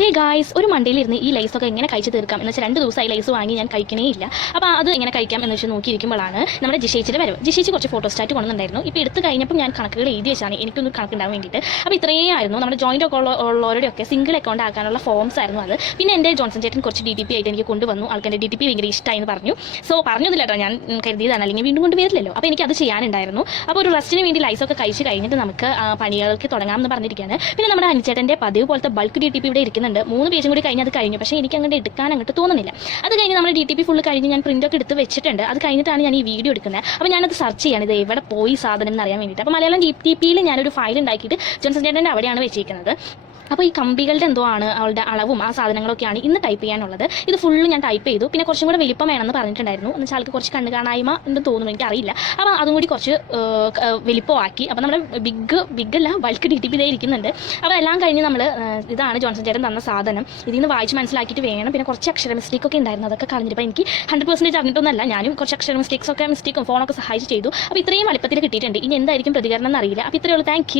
Hey guys ഒരു മണ്ടയിലിരുന്ന് ഈ ലൈസൊക്കെ എങ്ങനെ കഴിച്ച് തീർക്കാം? എന്ന് വെച്ചാൽ രണ്ട് ദിവസമായി ലൈസ് വാങ്ങി ഞാൻ കഴിക്കണേ ഇല്ല. അപ്പോൾ അത് എങ്ങനെ കഴിക്കാം എന്ന് വെച്ച് നോക്കിയിരിക്കുമ്പോഴാണ് നമ്മുടെ ജിഷേച്ചിയുടെ വരവ്. ജിഷേച്ചി കുറച്ച് ഫോട്ടോ സ്റ്റാറ്റ് കൊണ്ടുവന്നിട്ടുണ്ടായിരുന്നു. ഇപ്പോൾ എടുത്ത് കഴിഞ്ഞപ്പോൾ ഞാൻ കണക്കുകൾ എഴുതി വെച്ചാണ് എനിക്കൊന്ന് കണക്കുണ്ടാകാൻ വേണ്ടിയിട്ട്. അപ്പോൾ ഇത്രയും ആയിരുന്നു. നമ്മുടെ ജോയിന്റ് ഒക്കെ ഉള്ള ഉള്ളവരുടെയൊക്കെ സിംഗിൾ അക്കൗണ്ട് ആക്കാനുള്ള ഫോംസ് ആയിരുന്നു അത്. പിന്നെ എന്റെ ജോൺസൺ ചേട്ടൻ കുറച്ച് ഡി ടി പി ആയിട്ട് എനിക്ക് കൊണ്ടുവന്നു. ആൾക്കാരുടെ ഡി ടി പി ഭയങ്കര ഇഷ്ടമായി എന്ന് പറഞ്ഞു. സോ പറഞ്ഞതില്ല കേട്ടോ ഞാൻ കരുതിയതാണ്. അല്ലെങ്കിൽ വീണ്ടും കൊണ്ട് വരില്ലല്ലോ അപ്പോൾ എനിക്ക് അത് ചെയ്യാനുണ്ടായിരുന്നു. അപ്പോൾ ഒരു റെസ്റ്റിന് വേണ്ടി ലൈസൊക്കെ കഴിച്ച് കഴിഞ്ഞിട്ട് നമുക്ക് പണികൾക്ക് തുടങ്ങാമെന്ന് പറഞ്ഞിരിക്കുകയാണ് പിന്നെ നമ്മുടെ അനിച്ചേട്ടന്റെ പതിവ് പോലത്തെ ബൾക്ക് ഡി ടി പി ഇവിടെ ഇരിക്കുന്നുണ്ട് മൂന്ന് പേജും കൂടി കഴിഞ്ഞ് അത് കഴിഞ്ഞു. പക്ഷേ എനിക്ക് അങ്ങോട്ട് എടുക്കാൻ അങ്ങോട്ട് തോന്നുന്നില്ല. അത് കഴിഞ്ഞ് നമ്മൾ ഡി ടി പി ഫുള്ള് കഴിഞ്ഞ് ഞാൻ പ്രിന്റ് ഒക്കെ എടുത്ത് വെച്ചിട്ടുണ്ട്. അത് കഴിഞ്ഞിട്ടാണ് ഞാൻ ഈ വീഡിയോ എടുക്കുന്നത്. അപ്പോൾ ഞാനത് സെർച്ച് ചെയ്യാണ്. ഇത് എവിടെ പോയി സാധനം എന്ന് അറിയാൻ വേണ്ടിയിട്ട്. അപ്പോൾ മലയാളം ഡി ടി പിയിൽ ഞാനൊരു ഫയൽ ഉണ്ടാക്കിയിട്ട് ജോൺസൺ ചേട്ടന്റെ അവിടെയാണ് വെച്ചിരിക്കുന്നത്. അപ്പോൾ ഈ കമ്പികളുടെ എന്തോ ആണ് അവളുടെ അളവും ആ സാധനങ്ങളൊക്കെയാണ് ഇന്ന് ടൈപ്പ് ചെയ്യാനുള്ളത്. ഇത് ഫുള്ള് ഞാൻ ടൈപ്പ് ചെയ്തു. പിന്നെ കുറച്ചും കൂടെ വലിപ്പം വേണമെന്ന് പറഞ്ഞിട്ടുണ്ടായിരുന്നു. എന്ന് ആൾക്ക് കുറച്ച് കണ്ണു കാണായ്മ എന്ന് തോന്നുന്നു എനിക്ക് അറിയില്ല. അപ്പോൾ അതും കൂടി കുറച്ച് വലിപ്പമാക്കി. അപ്പോൾ നമ്മുടെ ബിഗ് ബിഗ് അല്ല ബൾക്ക് ഡി ടി ഇരിക്കുന്നുണ്ട്. അപ്പോൾ എല്ലാം കഴിഞ്ഞ് നമ്മൾ ഇതാണ് ജോൺസൺ ചേട്ടൻ തന്ന സാധനം. ഇതിൽ നിന്ന് വായിച്ച് മനസ്സിലാക്കിയിട്ട് വേണം. പിന്നെ കുറച്ച് അക്ഷര മിസ്റ്റേക്ക് ഒക്കെ ഉണ്ടായിരുന്നു. അതൊക്കെ കളഞ്ഞിട്ട് എനിക്ക് ഹൺഡ്രഡ് പെർസെന്റേജ് അറിഞ്ഞിട്ടൊന്നല്ല ഞാനും കുറച്ച് അക്ഷര മിസ്റ്റേക്സ് ഒക്കെ മിസ്റ്റേക്കും ഫോണൊക്കെ സഹായിച്ച് ചെയ്തു. അപ്പോൾ ഇത്രയും വലിപ്പത്തിൽ കിട്ടിയിട്ടുണ്ട്. ഇനി എന്തായിരിക്കും പ്രതികരണം എന്നറിയില്ല. അപ്പോൾ ഇത്രയേ ഉള്ളൂ. താങ്ക്